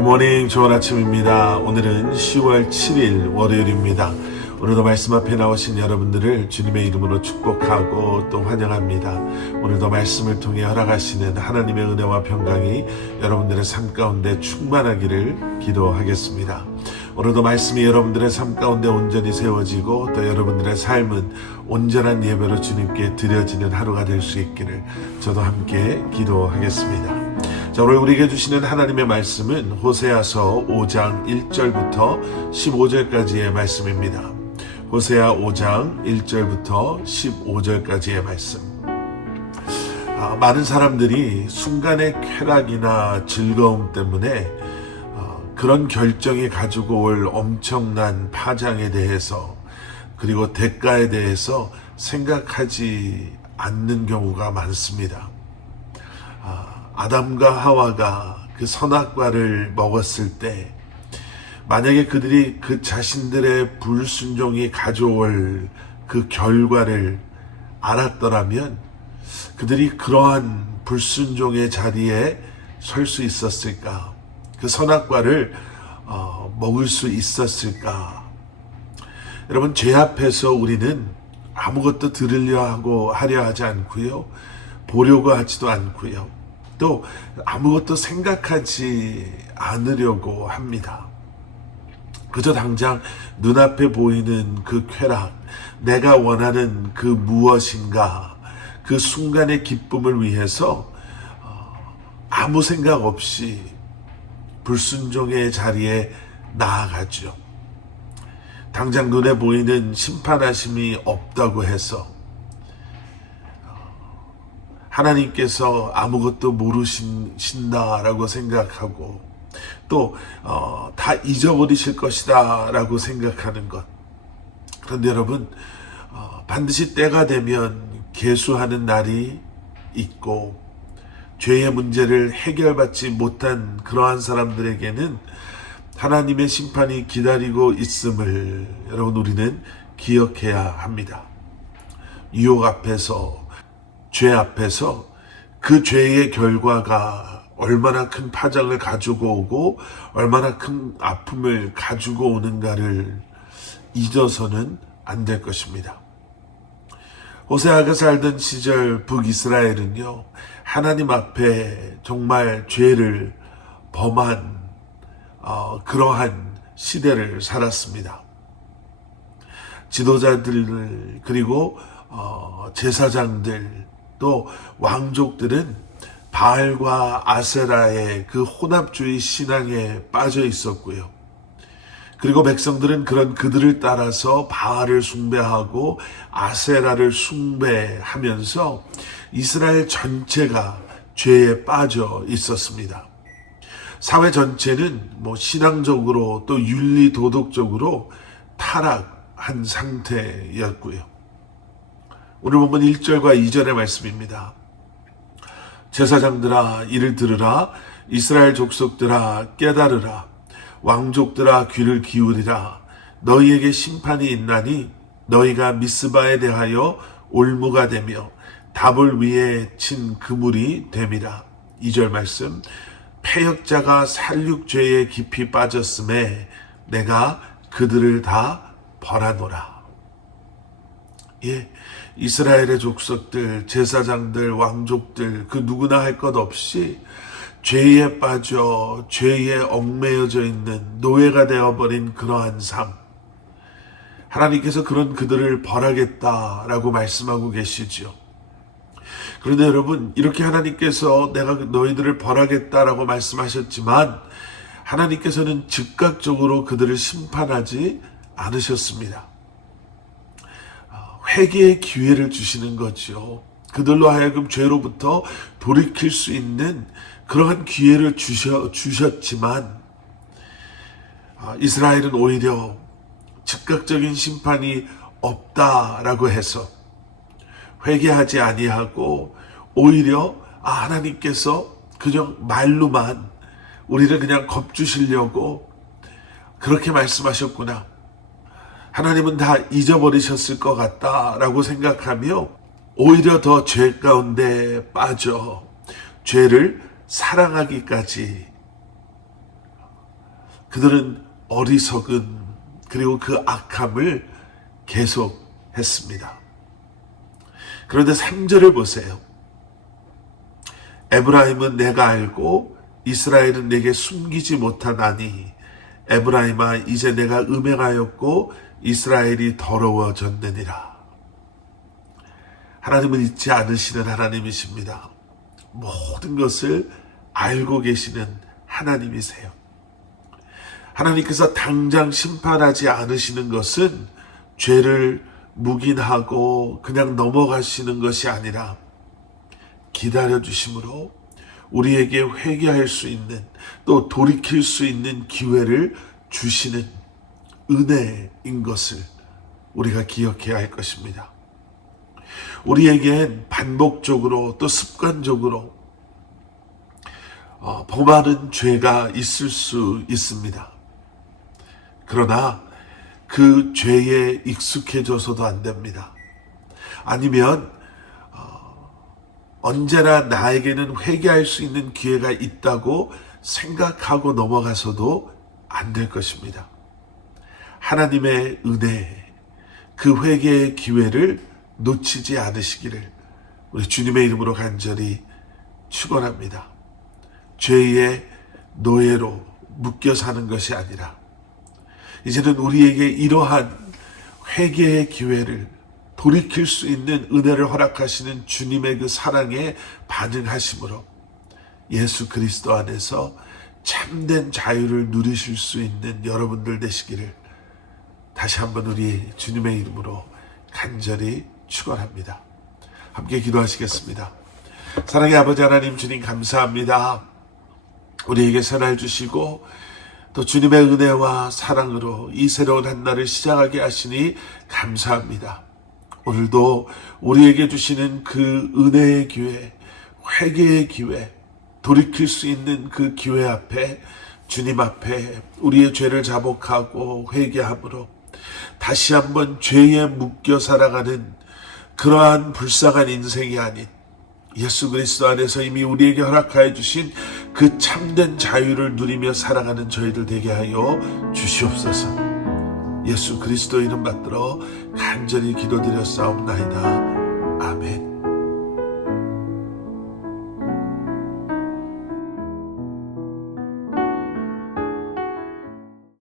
굿모닝 좋은 아침입니다. 오늘은 10월 7일 월요일입니다. 오늘도 말씀 앞에 나오신 여러분들을 주님의 이름으로 축복하고 또 환영합니다. 오늘도 말씀을 통해 허락하시는 하나님의 은혜와 평강이 여러분들의 삶 가운데 충만하기를 기도하겠습니다. 오늘도 말씀이 여러분들의 삶 가운데 온전히 세워지고 또 여러분들의 삶은 온전한 예배로 주님께 드려지는 하루가 될 수 있기를 저도 함께 기도하겠습니다. 자, 오늘 우리에게 주시는 하나님의 말씀은 호세아서 5장 1절부터 15절까지의 말씀입니다. 호세아 5장 1절부터 15절까지의 말씀. 아, 많은 사람들이 순간의 쾌락이나 즐거움 때문에 어, 그런 결정이 가지고 올 엄청난 파장에 대해서 그리고 대가에 대해서 생각하지 않는 경우가 많습니다. 아담과 하와가 그 선악과를 먹었을 때 만약에 그들이 그 자신들의 불순종이 가져올 그 결과를 알았더라면 그들이 그러한 불순종의 자리에 설 수 있었을까? 그 선악과를 어, 먹을 수 있었을까? 여러분 죄 앞에서 우리는 아무것도 들으려 하고 하려 하지 않고요, 보려고 하지도 않고요. 또 아무것도 생각하지 않으려고 합니다. 그저 당장 눈앞에 보이는 그 쾌락, 내가 원하는 그 무엇인가, 그 순간의 기쁨을 위해서 어, 아무 생각 없이 불순종의 자리에 나아가죠. 당장 눈에 보이는 심판하심이 없다고 해서 하나님께서 아무것도 모르신다라고 생각하고 또 어, 다 잊어버리실 것이다라고 생각하는 것. 그런데 여러분 어, 반드시 때가 되면 개수하는 날이 있고 죄의 문제를 해결받지 못한 그러한 사람들에게는 하나님의 심판이 기다리고 있음을 여러분 우리는 기억해야 합니다. 유혹 앞에서 죄 앞에서 그 죄의 결과가 얼마나 큰 파장을 가지고 오고 얼마나 큰 아픔을 가지고 오는가를 잊어서는 안 될 것입니다. 호세아가 살던 시절 북이스라엘은요, 하나님 앞에 정말 죄를 범한 어, 그러한 시대를 살았습니다. 지도자들 그리고 어, 제사장들 또 왕족들은 바알과 아세라의 그 혼합주의 신앙에 빠져 있었고요. 그리고 백성들은 그런 그들을 따라서 바알을 숭배하고 아세라를 숭배하면서 이스라엘 전체가 죄에 빠져 있었습니다. 사회 전체는 뭐 신앙적으로 또 윤리 도덕적으로 타락한 상태였고요. 오늘 본문 1절과 2절의 말씀입니다. 제사장들아 이를 들으라. 이스라엘 족속들아 깨달으라. 왕족들아 귀를 기울이라. 너희에게 심판이 있나니 너희가 미스바에 대하여 올무가 되며 답을 위에 친 그물이 됨이라. 2절 말씀 패역자가 살육죄에 깊이 빠졌음에 내가 그들을 다 벌하노라 예, 이스라엘의 족속들, 제사장들, 왕족들, 그 누구나 할 것 없이 죄에 빠져, 죄에 얽매여져 있는 노예가 되어버린 그러한 삶. 하나님께서 그런 그들을 벌하겠다라고 말씀하고 계시죠. 그런데 여러분, 이렇게 하나님께서 내가 너희들을 벌하겠다라고 말씀하셨지만, 하나님께서는 즉각적으로 그들을 심판하지 않으셨습니다. 회개의 기회를 주시는 거죠. 그들로 하여금 죄로부터 돌이킬 수 있는 그러한 기회를 주셔, 주셨지만, 아, 이스라엘은 오히려 즉각적인 심판이 없다라고 해서 회개하지 아니하고 오히려 아, 하나님께서 그저 말로만 우리를 그냥 겁주시려고 그렇게 말씀하셨구나. 하나님은 다 잊어버리셨을 것 같다라고 생각하며 오히려 더 죄 가운데 빠져 죄를 사랑하기까지 그들은 어리석은 그리고 그 악함을 계속했습니다. 그런데 3절을 보세요. 에브라임은 내가 알고 이스라엘은 내게 숨기지 못하나니 에브라임아 이제 내가 음행하였고 이스라엘이 더러워졌느니라. 하나님은 잊지 않으시는 하나님이십니다. 모든 것을 알고 계시는 하나님이세요. 하나님께서 당장 심판하지 않으시는 것은 죄를 묵인하고 그냥 넘어가시는 것이 아니라 기다려 주심으로 우리에게 회개할 수 있는 또 돌이킬 수 있는 기회를 주시는 은혜인 것을 우리가 기억해야 할 것입니다. 우리에겐 반복적으로 또 습관적으로 어, 범하는 죄가 있을 수 있습니다. 그러나 그 죄에 익숙해져서도 안 됩니다. 아니면 어, 언제나 나에게는 회개할 수 있는 기회가 있다고 생각하고 넘어가서도 안 될 것입니다. 하나님의 은혜, 그 회개의 기회를 놓치지 않으시기를 우리 주님의 이름으로 간절히 축원합니다. 죄의 노예로 묶여 사는 것이 아니라 이제는 우리에게 이러한 회개의 기회를 돌이킬 수 있는 은혜를 허락하시는 주님의 그 사랑에 반응하심으로 예수 그리스도 안에서 참된 자유를 누리실 수 있는 여러분들 되시기를 다시 한번 우리 주님의 이름으로 간절히 축원합니다. 함께 기도하시겠습니다. 사랑의 아버지 하나님 주님 감사합니다. 우리에게 선할 주시고 또 주님의 은혜와 사랑으로 이 새로운 한 날을 시작하게 하시니 감사합니다. 오늘도 우리에게 주시는 그 은혜의 기회, 회개의 기회, 돌이킬 수 있는 그 기회 앞에 주님 앞에 우리의 죄를 자복하고 회개함으로 다시 한번 죄에 묶여 살아가는 그러한 불쌍한 인생이 아닌 예수 그리스도 안에서 이미 우리에게 허락하여 주신 그 참된 자유를 누리며 살아가는 저희들 되게 하여 주시옵소서. 예수 그리스도 이름 받들어 간절히 기도드렸사옵나이다. 아멘.